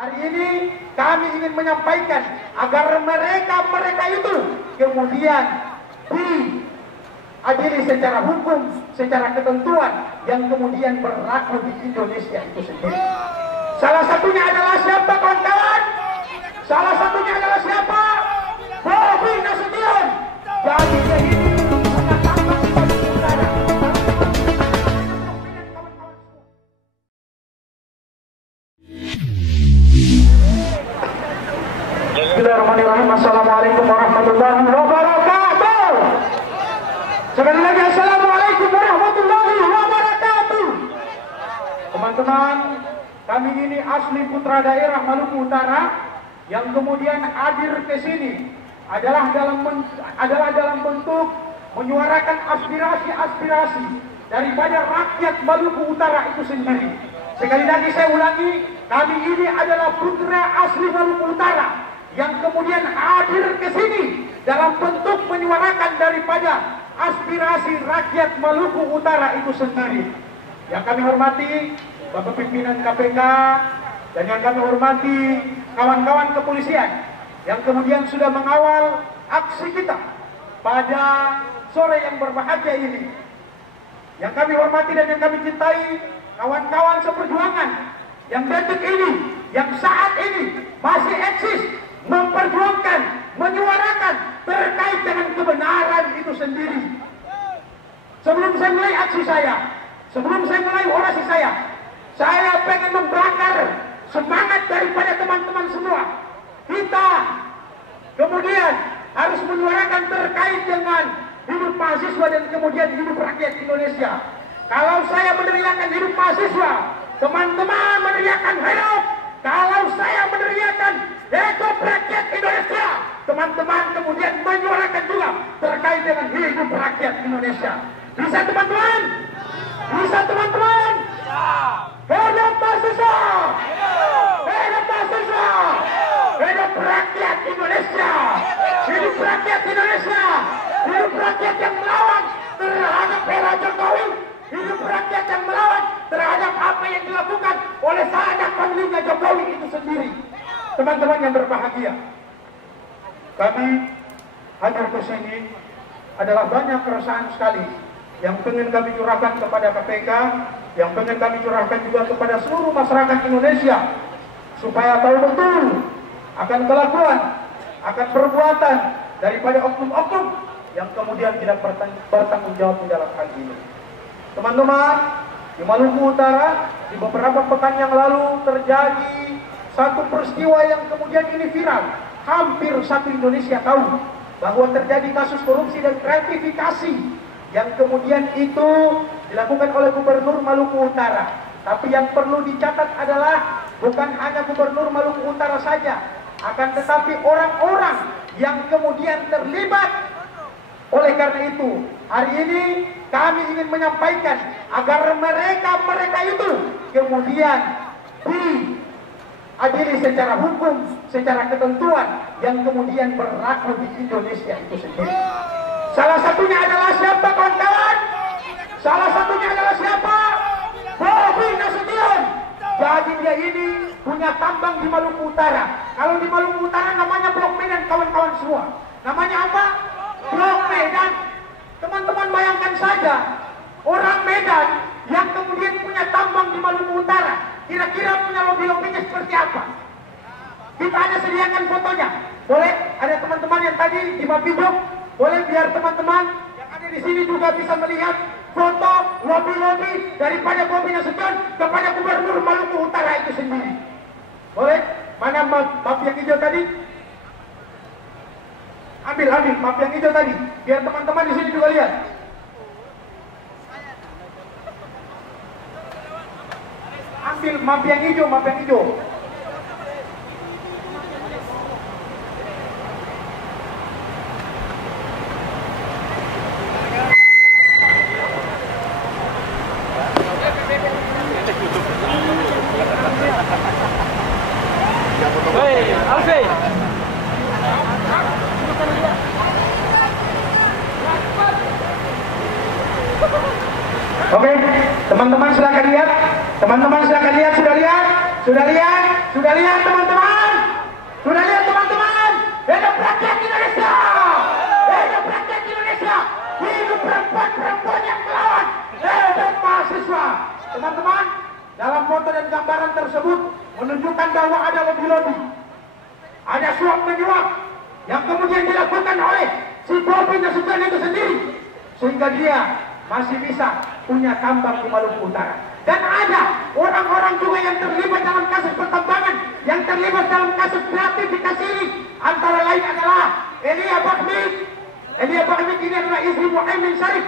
Hari ini kami ingin menyampaikan agar mereka itu kemudian diadili secara hukum, secara ketentuan yang kemudian berlaku di Indonesia itu sendiri. Salah satunya adalah siapa, kawan-kawan? Salah satunya adalah siapa? Bobi Nasution. Jadi ini Bismillahirrahmanirrahim. Assalamualaikum warahmatullahi wabarakatuh. Sekali lagi assalamualaikum warahmatullahi wabarakatuh. Teman-teman, kami ini asli putra daerah Maluku Utara yang kemudian hadir ke sini adalah dalam bentuk menyuarakan aspirasi-aspirasi daripada rakyat Maluku Utara itu sendiri. Sekali lagi saya ulangi, kami ini adalah putra asli Maluku Utara yang kemudian hadir ke sini dalam bentuk menyuarakan daripada aspirasi rakyat Maluku Utara itu sendiri. Yang kami hormati Bapak Pimpinan KPK dan yang kami hormati kawan-kawan kepolisian yang kemudian sudah mengawal aksi kita pada sore yang berbahagia ini. Yang kami hormati dan yang kami cintai kawan-kawan seperjuangan yang detik ini, yang saat ini masih eksis memperjuangkan, menyuarakan terkait dengan kebenaran itu sendiri. Sebelum saya mulai aksi saya, sebelum saya mulai orasi saya pengen membakar semangat daripada teman-teman semua. Kita kemudian harus menyuarakan terkait dengan hidup mahasiswa dan kemudian hidup rakyat Indonesia. Kalau saya meneriakan hidup mahasiswa, teman-teman meneriakan hidup. Kalau saya meneriakan hidup rakyat Indonesia, teman-teman kemudian menyuarakan juga terkait dengan hidup rakyat Indonesia. Bisa teman-teman? Bisa teman-teman? Hidup mahasiswa! Hidup mahasiswa! Hidup rakyat Indonesia! Hidup rakyat Indonesia! Hidup rakyat yang melawan terhadap era Jokowi! Hidup rakyat yang melawan terhadap apa yang dilakukan oleh sanak familinya Jokowi itu sendiri. Teman-teman yang berbahagia, kami hadir ke sini adalah banyak keresahan sekali yang ingin kami curahkan kepada KPK, yang ingin kami curahkan juga kepada seluruh masyarakat Indonesia supaya tahu betul akan kelakuan, akan perbuatan daripada oknum-oknum yang kemudian tidak bertanggung jawab di dalam hal ini. Teman-teman, di Maluku Utara di beberapa pekan yang lalu terjadi satu peristiwa yang kemudian ini viral. Hampir satu Indonesia tahu bahwa terjadi kasus korupsi dan gratifikasi yang kemudian itu dilakukan oleh Gubernur Maluku Utara. Tapi yang perlu dicatat adalah bukan hanya Gubernur Maluku Utara saja, akan tetapi orang-orang yang kemudian terlibat. Oleh karena itu, hari ini kami ingin menyampaikan agar mereka itu kemudian diadili secara hukum, secara ketentuan yang kemudian berlaku di Indonesia itu sendiri. Salah satunya adalah siapa, kawan-kawan? Salah satunya adalah siapa? Bobi Nasution. Jadi dia ini punya tambang di Maluku Utara. Kalau di Maluku Utara namanya Blok Medan, kawan-kawan semua. Namanya apa? Blok Medan. Teman-teman bayangkan saja, orang Medan yang kemudian punya tambang di Maluku Utara, kira-kira punya lobby-lobbynya seperti apa? Kita ada sediakan fotonya. Boleh? Ada teman-teman yang tadi di Mapido, boleh biar teman-teman yang ada di sini juga bisa melihat foto lobby-lobby daripada Bobi Nasution kepada Gubernur Maluku Utara itu sendiri. Boleh? Mana map yang hijau tadi? Ambil map yang hijau tadi, biar teman-teman di sini juga lihat. Ambil map yang hijau, Hei, Alfi. Oke, teman-teman silakan lihat. Teman-teman silakan lihat, sudah lihat? Sudah lihat teman-teman? Sudah lihat teman-teman? Hidup rakyat Indonesia! Hidup rakyat Indonesia! Hidup perempuan-perempuan yang melawan! Hidup mahasiswa! Teman-teman, dalam foto dan gambaran tersebut menunjukkan bahwa ada lobby-lobby, ada suap menyuap yang kemudian dilakukan oleh si Bobi Nasution itu sendiri, sehingga dia masih bisa punya tambang di Maluku Utara. Dan ada orang-orang juga yang terlibat dalam kasus pertambangan, yang terlibat dalam kasus gratifikasi ini, antara lain adalah Elia Bahmid. Elia Bahmid ini adalah istri Muhammad Syarif,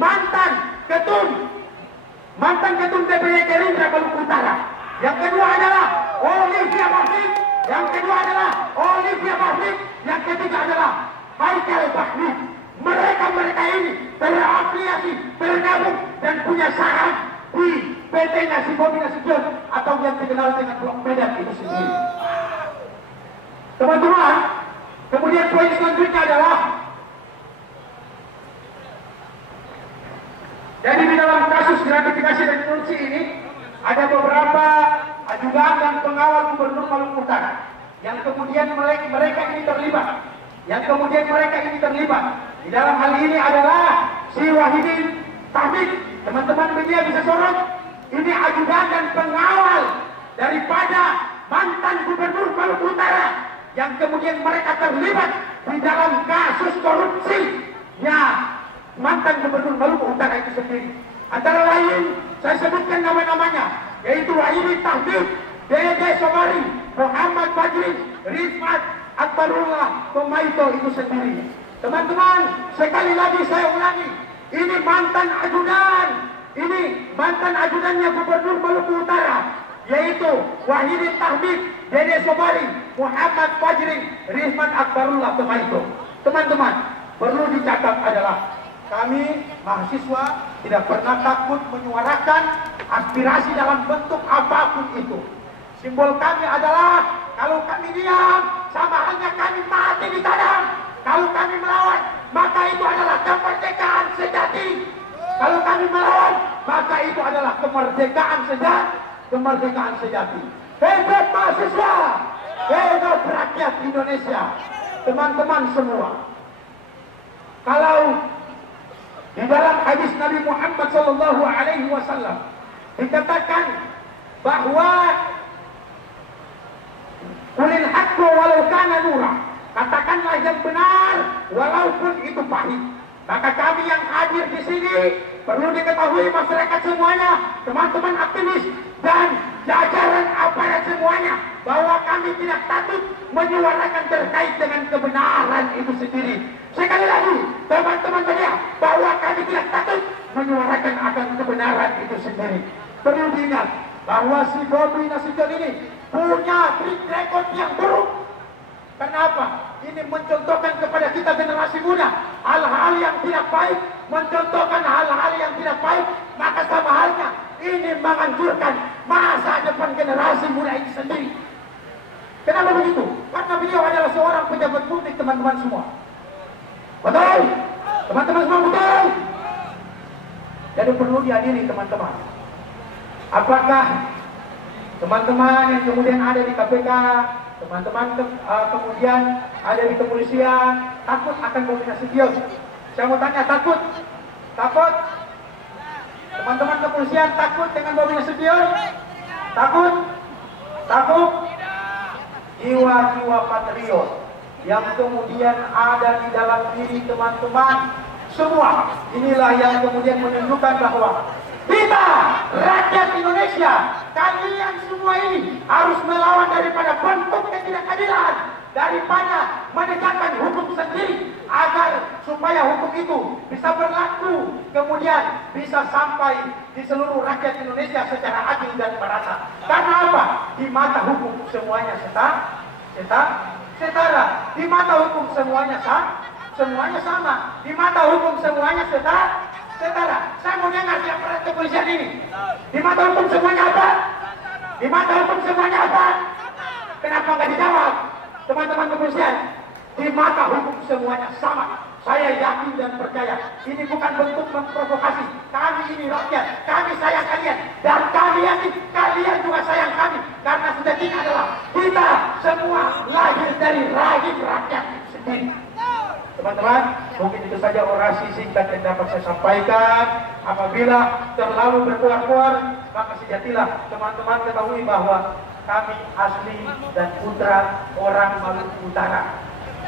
mantan ketum DPD Gerindra Maluku Utara. Yang kedua adalah Olivia Bahmid. Yang kedua adalah Olivia Bahmid. Yang ketiga adalah Michael Bahmid. Mereka ini terafiliasi, bergabung dan punya saham di PT-nya si Bobi Nasution atau yang dikenal dengan Blok Medan itu sendiri. Teman-teman, kemudian poin selanjutnya adalah jadi di dalam kasus gratifikasi dan korupsi ini ada beberapa ajudan dan pengawal Gubernur Maluku Utara yang kemudian mereka ini terlibat. Di dalam hal ini adalah si Wahidin Tahmid. Teman-teman media bisa sorot, ini ajudan dan pengawal daripada mantan Gubernur Maluku Utara yang kemudian mereka terlibat di dalam kasus korupsinya mantan Gubernur Maluku Utara itu sendiri. Antara lain saya sebutkan nama-namanya, yaitu Wahidin Tahmid, Dede Sobari, Muhammad Fajri, Rifat Akbarullah, Tomaito itu sendiri. Teman-teman, sekali lagi saya ulangi, ini mantan ajudannya Gubernur Maluku Utara, yaitu Wahidin Tahmid, Dede Sobari, Muhammad Fajri, Rifat Akbarullah, Tomaito. Teman-teman, perlu dicatat adalah kami mahasiswa tidak pernah takut menyuarakan aspirasi dalam bentuk apapun itu. Simbol kami adalah kalau kami diam, sama halnya kami mati di tanah. Kalau kami melawan, maka itu adalah kemerdekaan sejati. Kalau kami melawan, maka itu adalah kemerdekaan sejati. Hidup mahasiswa, hidup rakyat Indonesia. Teman-teman semua, kalau di dalam hadis Nabi Muhammad SAW dikatakan bahwa kulil haqqu walau kana nura, katakanlah yang benar walaupun itu pahit. Maka kami yang hadir di sini perlu diketahui masyarakat semuanya, teman-teman aktivis dan jajaran aparat semuanya, bahwa kami tidak takut menyuarakan terkait dengan kebenaran itu sendiri. Sekali lagi, teman-teman media, bahwa kami tidak takut menyuarakan akan kebenaran itu sendiri. Perlu diingat bahwa si Bobi Nasution ini punya track record yang buruk. Kenapa? Ini mencontohkan kepada kita generasi muda hal-hal yang tidak baik, mencontohkan hal-hal yang tidak baik, maka sama halnya ini menghancurkan masa depan generasi muda ini sendiri. Kenapa begitu? Karena beliau adalah seorang pejabat publik, teman-teman semua. Betul? Teman-teman semua betul? Jadi perlu dihadiri teman-teman. Apakah teman-teman yang kemudian ada di KPK, teman-teman kemudian ada di kepolisian, takut akan Bobi Nasution? Saya mau tanya, takut? Takut? Teman-teman kepolisian takut dengan Bobi Nasution? Takut? Takut? Jiwa-jiwa patriot yang kemudian ada di dalam diri teman-teman semua, inilah yang kemudian menunjukkan bahwa kita, rakyat Indonesia, kalian semua ini harus melawan daripada bentuk ketidakadilan, daripada menegakkan hukum sendiri, agar supaya hukum itu bisa berlaku, kemudian bisa sampai di seluruh rakyat Indonesia secara adil dan merata. Karena apa? Di mata hukum semuanya setara. Di mata hukum semuanya sama. Di mata hukum semuanya setara. Saya mau dengar yang aparat kepolisian ini. Di mata hukum semuanya apa? Di mata hukum semuanya apa? Kenapa nggak dijawab? Teman-teman kepolisian, di mata hukum semuanya sama. Saya yakin dan percaya ini bukan bentuk memprovokasi. Kami ini rakyat, kami sayang kalian, dan kami yakin kalian juga sayang kami, karena sejatinya adalah kita semua lahir dari rahim rakyat sendiri. Teman-teman, mungkin itu saja orasi singkat yang dapat saya sampaikan. Apabila terlalu berkuar-kuar, maka sejatilah teman-teman ketahui bahwa kami asli dan putra orang Maluku Utara.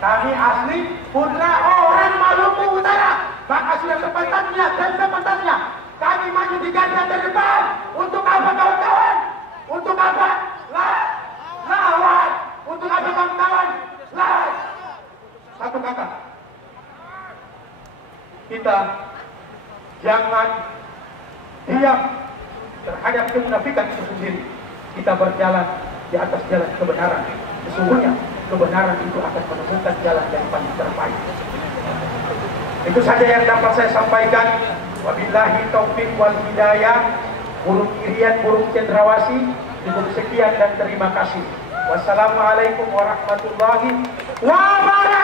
Kami asli putra orang Maluku Utara. Maka sudah sepantasnya dan sepantasnya kami maju di garda terdepan. Untuk apa kawan-kawan? Untuk apa? Lawan. Untuk apa kawan-kawan? Lawan. Satu kata. Kita jangan diam terhadap kemunafikan itu sendiri. Kita berjalan di atas jalan kebenaran. Sesungguhnya kebenaran itu akan menemukan jalan yang paling terbaik. Itu saja yang dapat saya sampaikan. Wabillahi taufiq wal hidayah. Burung irian, burung cendrawasih. Cukup sekian dan terima kasih. Wassalamualaikum warahmatullahi wabarakatuh.